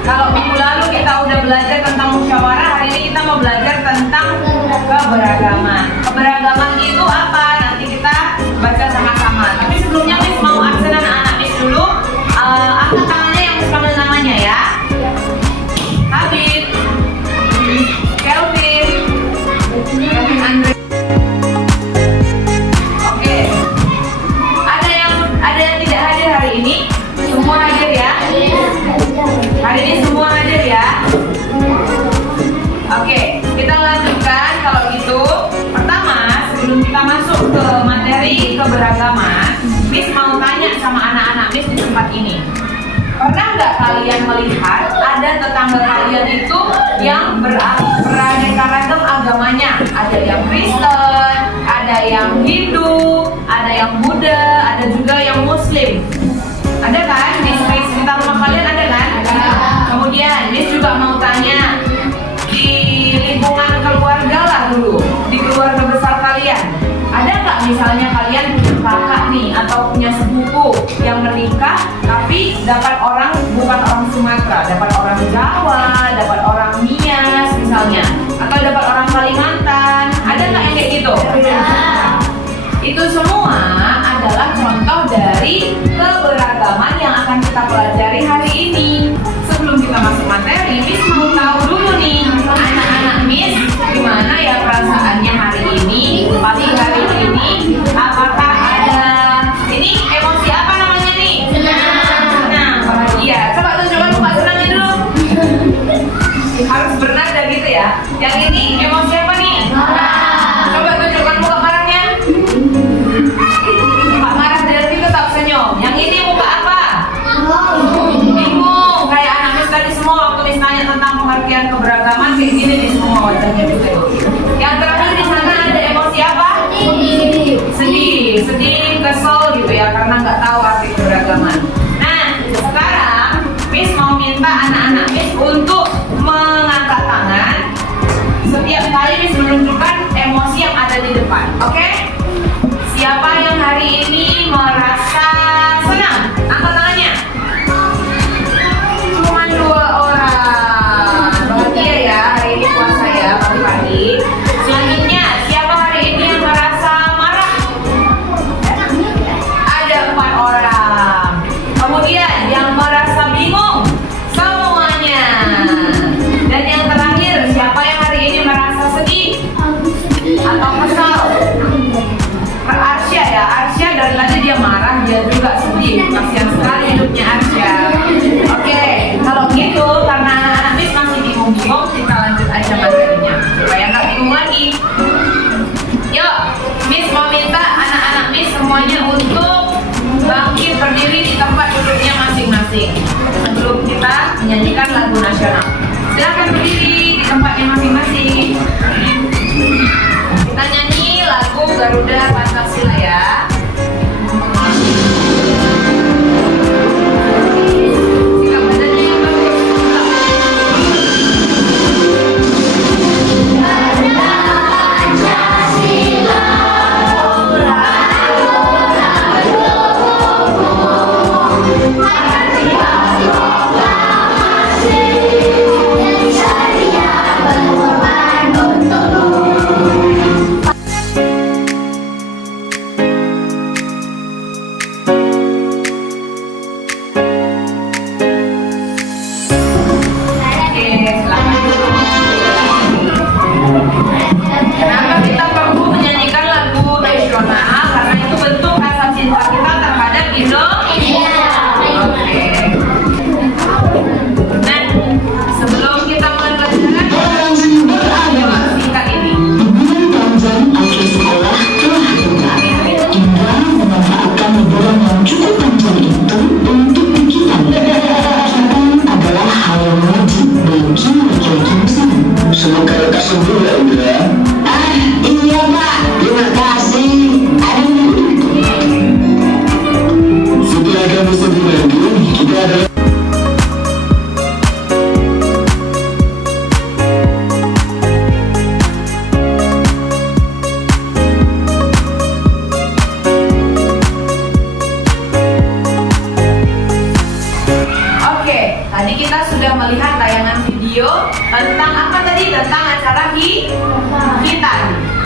Kalau minggu lalu kita udah belajar tentang musyawarah, hari ini kita mau belajar tentang keberagaman. Keberagaman itu apa? Nanti kita baca sama-sama. Tapi sebelumnya Miss mau absen anak-anak Miss dulu. Angkat tangannya yang Miss panggil namanya ya. Habib, Kelvin, Andre. Oke. Ada yang tidak hadir hari ini? Semua hadir ya? Hari ini semua hadir ya? Oke, kita lanjutkan kalau gitu. Pertama, sebelum kita masuk ke materi keberagaman, Miss mau tanya sama anak-anak Miss di tempat ini. Pernah nggak kalian melihat ada tetangga kalian itu yang beraneka ragam agamanya? Ada yang Kristen, ada yang Hindu, ada yang Buddha, ada juga yang Muslim. Ada kan? Di sekitar rumah kalian ada kan? Kemudian Miss juga mau tanya, di lingkungan keluarga lah dulu, di keluarga besar kalian, ada nggak misalnya kalian punya kakak nih atau punya sepupu yang menikah tapi dapat orang bukan orang Sumatera, dapat orang Jawa, dapat orang Nias misalnya, atau dapat orang Kalimantan, ada nggak yang kayak gitu? Itu semua adalah contoh dari keberagaman yang akan kita pelajari hari ini. Sebelum kita masuk materi, Miss mau tahu dulu nih, anak-anak Miss, gimana ya perasaannya hari ini, pagi hari ini, apakah ada, ini emosi apa namanya nih? Senang, bahagia. Coba tunjukkan muka senangnya dulu. Harus bernada gitu ya. Yang ini emosi apa nih? Coba tunjukkan muka marahnya. Muka marah dari tetap senyum. Yang ini muka apa? Bingung. Kayak anak Miss tadi semua waktu Miss nanya tentang pengertian keberagaman, kayak gini nih semua wajahnya gitu. Yang terakhir di sana ada emosi apa? Sedih, kesel gitu ya, karena nggak tahu arti keberagaman. Nah, sekarang Miss mau minta anak-anak Miss untuk mengangkat tangan setiap kali Miss menunjukkan emosi yang ada di depan. Oke? Siapa yang hari ini merasa senang? Angkat tangannya. Cuma 2 orang. Bahagia ya, hari ini puasa ya, pagi-pagi. Selanjutnya, siapa hari ini yang merasa marah? Ada 4 orang. Kemudian, yang merasa bingung? Semuanya. Dan yang terakhir, siapa yang hari ini merasa sedih? Atau kesal? Arsya ya, Arsya dari tadi dia marah, dia juga sedih. Kasihan sekali hidupnya Arsya. Oke, kalau gitu karena anak-anak Miss masih bingung-bingung, kita lanjut aja materinya supaya nggak bingung lagi. Yuk, Miss mau minta anak-anak Miss semuanya untuk bangkit berdiri di tempat duduknya masing-masing sebelum kita menyanyikan lagu nasional. Silakan berdiri di tempatnya masing-masing. Kita nyanyi lagu Garuda Pancasila ya. Sikap badannya yang bagus. tadi kita sudah melihat tayangan video tentang apa tadi? Tentang acara khitan.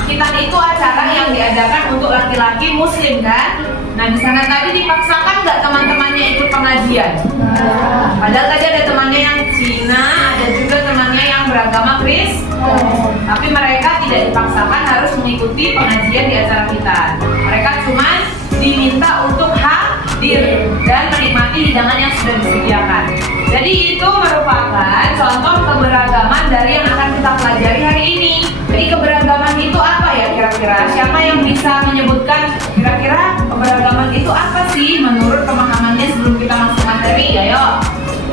Khitan itu acara yang diadakan untuk laki-laki muslim kan? Nah di sana tadi dipaksakan nggak teman-temannya ikut pengajian? Padahal tadi ada temannya yang Cina, ada juga temannya yang beragama Kristen. Tapi mereka tidak dipaksakan harus mengikuti pengajian di acara khitan. Mereka cuma diminta untuk hadir dan menikmati hidangan yang sudah disediakan. Jadi itu merupakan contoh keberagaman dari yang akan kita pelajari hari ini. Jadi keberagaman itu apa ya kira-kira? Siapa yang bisa menyebutkan kira-kira keberagaman itu apa sih menurut pemahamannya sebelum kita masuk materi? Ayo.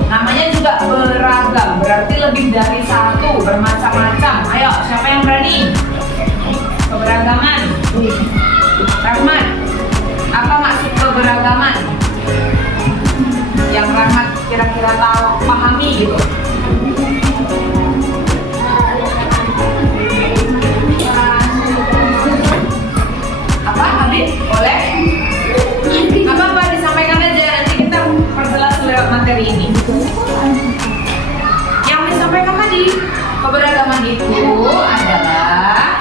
Namanya juga beragam, berarti lebih dari satu, bermacam-macam. Ayo, siapa yang berani? Keberagaman. Rahmat. Apa maksud keberagaman? Yang Rahmat kira-kira tahu, pahami gitu. Apa, Habib? Boleh? Gak apa-apa, disampaikan aja. Nanti kita perjelas lewat materi ini. Yang disampaikan tadi, keberagaman itu adalah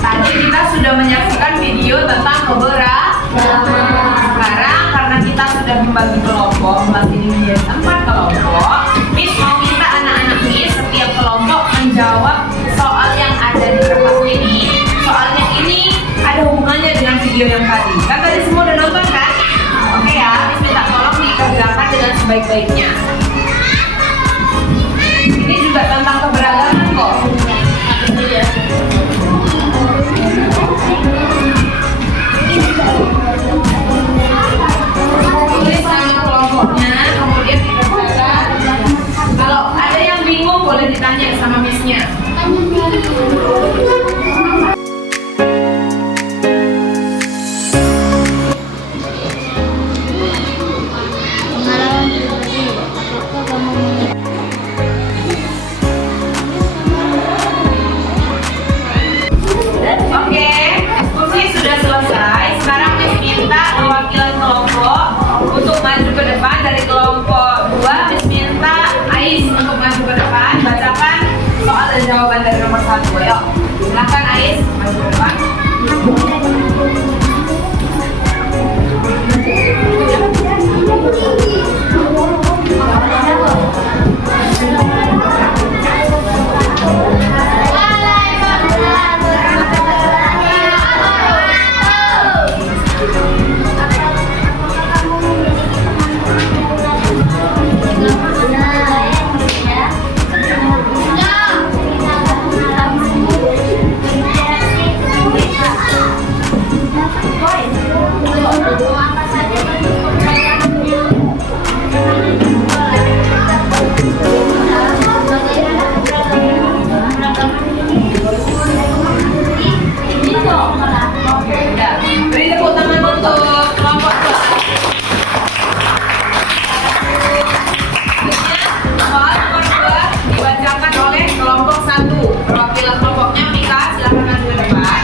tadi kita sudah menyaksikan video tentang keberagaman. Sekarang karena kita sudah membagi kelompok, kelas ini menjadi 4 kelompok. Miss mau minta anak-anak Miss setiap kelompok menjawab soal yang ada di kertas ini. Soalnya ini ada hubungannya dengan video yang tadi. Kan tadi semua udah nonton kan? Oke ya, Miss minta tolong dikerjakan dengan sebaik-baiknya. Ini juga tentang keberagaman kok. Tulis nama kelompoknya, kemudian dikerjakan. Kalau ada yang bingung boleh ditanya sama Miss-nya. Oke, diskusi sudah selesai. Sekarang Miss minta perwakilan kelompok untuk maju ke depan. Dari kelompok 2 Miss minta Ais untuk maju ke depan. Bacakan soal dan jawaban dari nomor 1. Ayo, silakan Ais maju ke depan. Beri tepuk tangan untuk kelompok 2. Soal nomor 2 dibacakan oleh kelompok 1. Perwakilan kelompoknya Mika, silakan maju ke depan.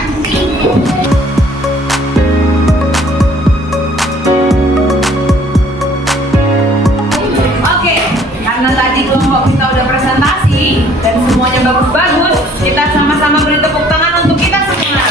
Oke, karena tadi kelompok kita udah presentasi dan semuanya bagus-bagus, kita sama-sama beri tepuk tangan untuk kita semua.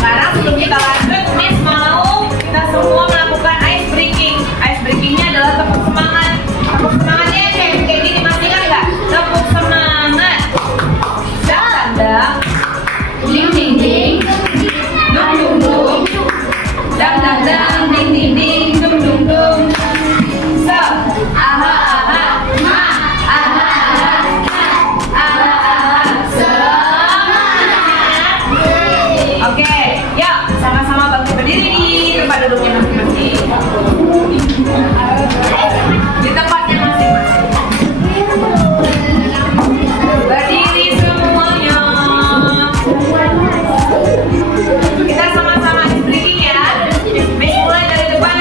Sekarang sebelum kita lanjut, Miss mau kita semua melakukan ice breaking. Ice breakingnya adalah tepuk semangat. Tepuk semangatnya kayak gini, masih ingat nggak? Tepuk semangat. Dang ding ding ding, dung dung dung, dang dang dang, ding ding ding, dung dung dung. So, aha aha, ma, aha aha, aha aha, semangat. Oke, yuk sama-sama bangkit berdiri di tempat duduknya masing-masing. Di tempatnya masing-masing. Berdiri semuanya. Kita sama-sama ice breaking ya. Miss mulai dari depan.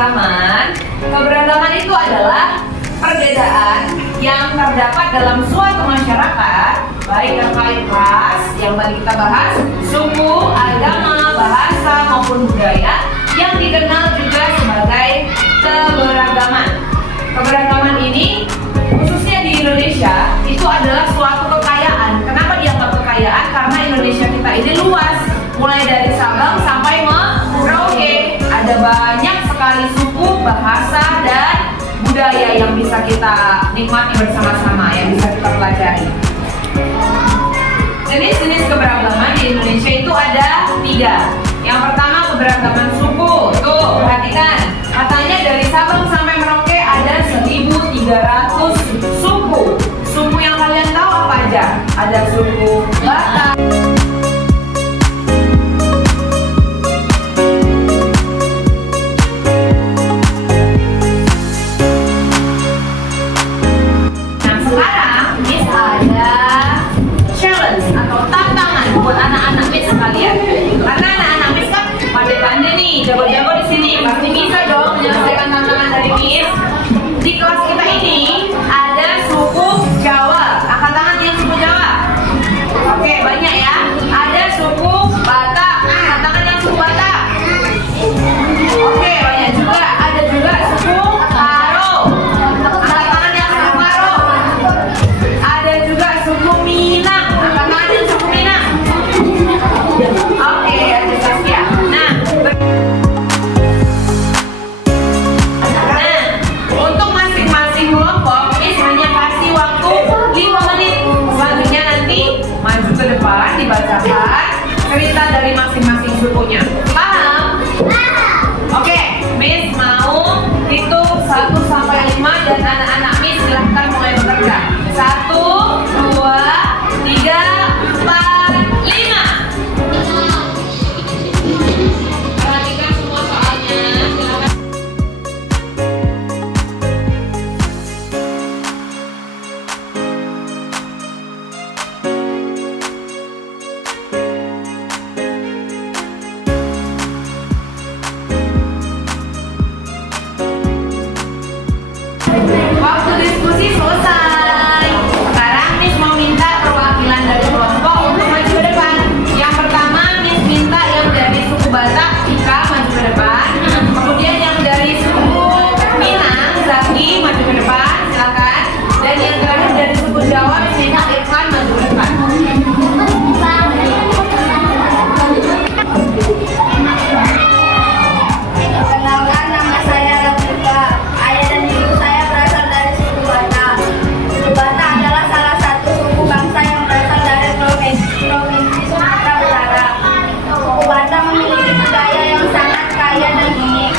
keberagaman. Keberagaman itu adalah perbedaan yang terdapat dalam suatu masyarakat, baik terkait ras yang tadi kita bahas, suku, agama, bahasa maupun budaya, yang dikenal juga sebagai keberagaman. Keberagaman ini khususnya di Indonesia itu adalah suatu kekayaan. Kenapa dianggap kekayaan? Karena Indonesia kita ini luas, mulai dari Sabang sampai Merauke. Ada banyak sekali suku, bahasa, dan budaya yang bisa kita nikmati bersama-sama, yang bisa kita pelajari. Jenis-jenis keberagaman di Indonesia itu ada 3. Yang pertama keberagaman suku. Tuh, perhatikan. Katanya dari Sabang sampai Merauke ada 1.300 suku. Suku yang kalian tahu apa aja? Ada suku Batak. Nah, sekarang Miss ada challenge atau tantangan buat anak-anak Miss sekalian. Karena anak-anak Miss kan pandai-pandai nih, jago-jago di sini, pasti bisa dong menyelesaikan tantangan dari Miss. Di kelas kita ini ada suku Jawa. Angkat tangan yang suku Jawa. Oke, banyak ya. Ada suku Batak. Angkat tangan yang suku Batak. Oke, banyak juga. Ada juga suku Karo. Angkat tangan yang suku Karo. Ada juga suku Minang. Angkat tangan yang suku Minang. Oke, ada Saskia. Nah, untuk masing-masing kelompok, Miss hanya kasih waktu 5 menit. Selanjutnya nanti maju ke depan, dibacakan cerita dari masing-masing sukunya. Paham? Oke, Miss mau hitung 1 sampai 5 dan anak-anak Miss silahkan mulai bekerja. 1, 2, 3, 4, 5. Perhatikan semua soalnya. Silakan. Waktu diskusi selesai. Sekarang Miss mau minta perwakilan dari kelompok untuk maju ke depan. Yang pertama Miss minta yang dari suku Batak, Ika, maju ke depan. Kemudian yang dari suku Minang, Zaki, maju ke depan, silakan. Dan yang terakhir dari suku Jawa, Miss minta Irfan maju ke depan. Perkenalkan, nama saya Rafika. Ayah dan ibu saya berasal dari suku Batak. Suku Batak adalah salah satu suku bangsa yang berasal dari provinsi Sumatera Utara. Suku Batak memiliki budaya yang sangat kaya dan unik.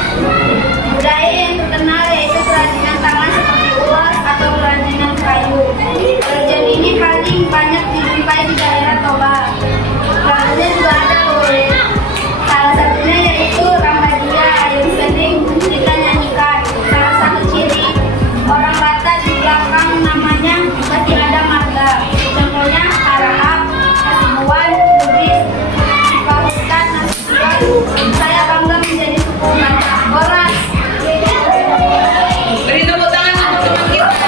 Budaya yang terkenal yaitu kerajinan tangan seperti ulas atau kerajinan kayu. Kerajinan ini paling banyak dijumpai di daerah Toba. Lainnya juga ada lurik. Salah satunya yaitu Rambadia yang sering kita nyanyikan. Salah satu ciri orang Batak di belakang namanya pasti ada marga. Contohnya Harahap, Kasibuan, Bugis, Pahutan, Nasution. Saya bangga menjadi suku Batak. Bolas. Beri tepuk tangan untuk teman kita.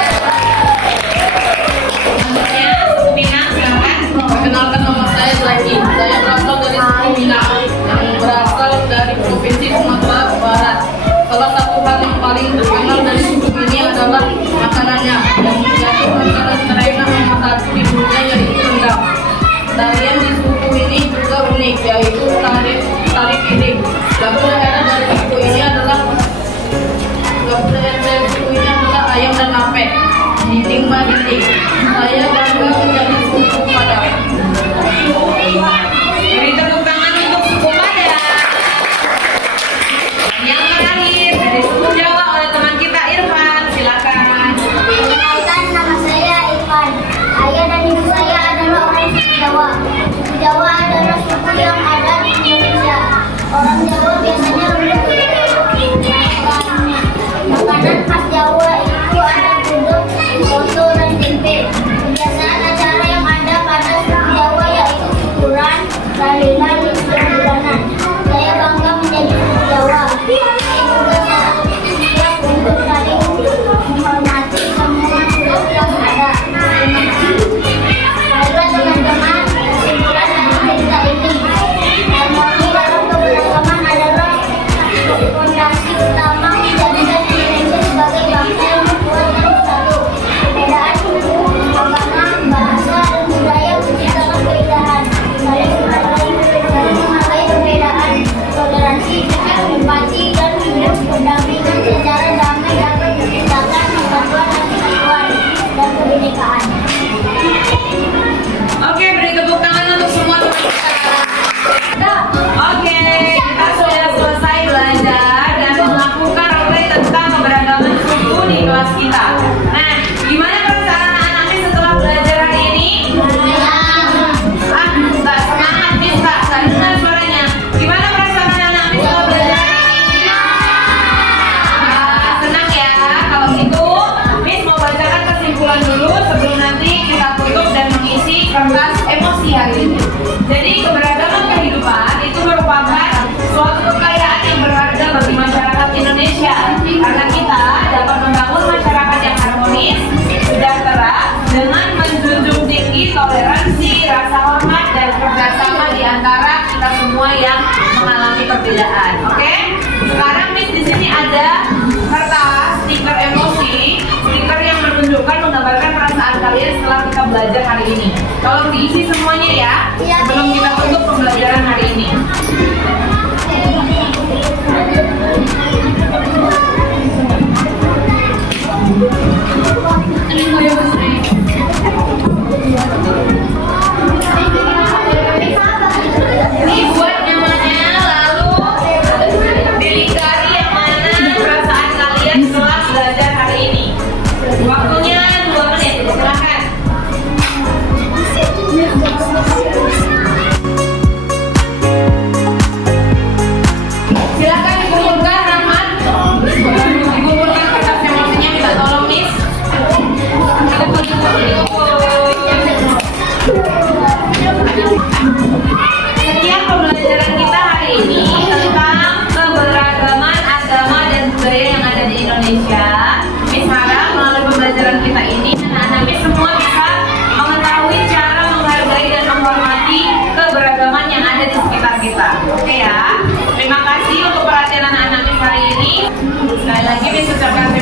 Selanjutnya suku Minang, silakan. Perkenalkan, nama saya Zaki. Saya berasal dari suku Minang yang berasal dari provinsi Sumatera Barat. Salah satu hal yang paling terkenal dari suku ini adalah makanannya yang menjadi makanan tradisional nomor 1 di dunia yaitu rendang. Tarian di suku ini juga unik yaitu tari piring. Lagu daerah dari suku ini adalah ayam dan ape. Dinding madinding. Saya bangga menjadi suku Padang. Beri tepuk tangan untuk suku Padang. Yang terakhir dari suku Jawa oleh teman kita Irfan, silakan. Perkenalkan, nama saya Irfan. Ayah dan ibu saya adalah orang suku Jawa. Suku Jawa adalah suku yang ada di Indonesia. Orang Jawa biasanya memiliki makanan khas Jawa itu ada gudeg, soto, dan tempe. Kebiasaan acara yang ada pada suku Jawa yaitu syukuran, lalilan, dan bulanan. Saya bangga menjadi suku Jawa. Saya juga salah satu kita semua yang mengalami perbedaan. Oke? Sekarang Miss di sini ada kertas stiker emosi, stiker yang menunjukkan menggambarkan perasaan kalian setelah kita belajar hari ini. Tolong diisi semuanya ya, sebelum kita tutup pembelajaran hari ini. Dibuat yang mana, lalu dilingkari yang mana perasaan kalian setelah belajar hari ini. Waktunya 2 menit, silahkan. Silakan dikumpulkan Rahmat. Dikumpulkan kertas emosinya, minta tolong Miss. Sekian pembelajaran kita hari ini tentang keberagaman agama dan budaya yang ada di Indonesia. Miss harap melalui pembelajaran kita ini anak-anak Miss semua bisa mengetahui cara menghargai dan menghormati keberagaman yang ada di sekitar kita. Oke ya. Terima kasih untuk perhatian anak-anak Miss hari ini. Sekali lagi Miss ucapkan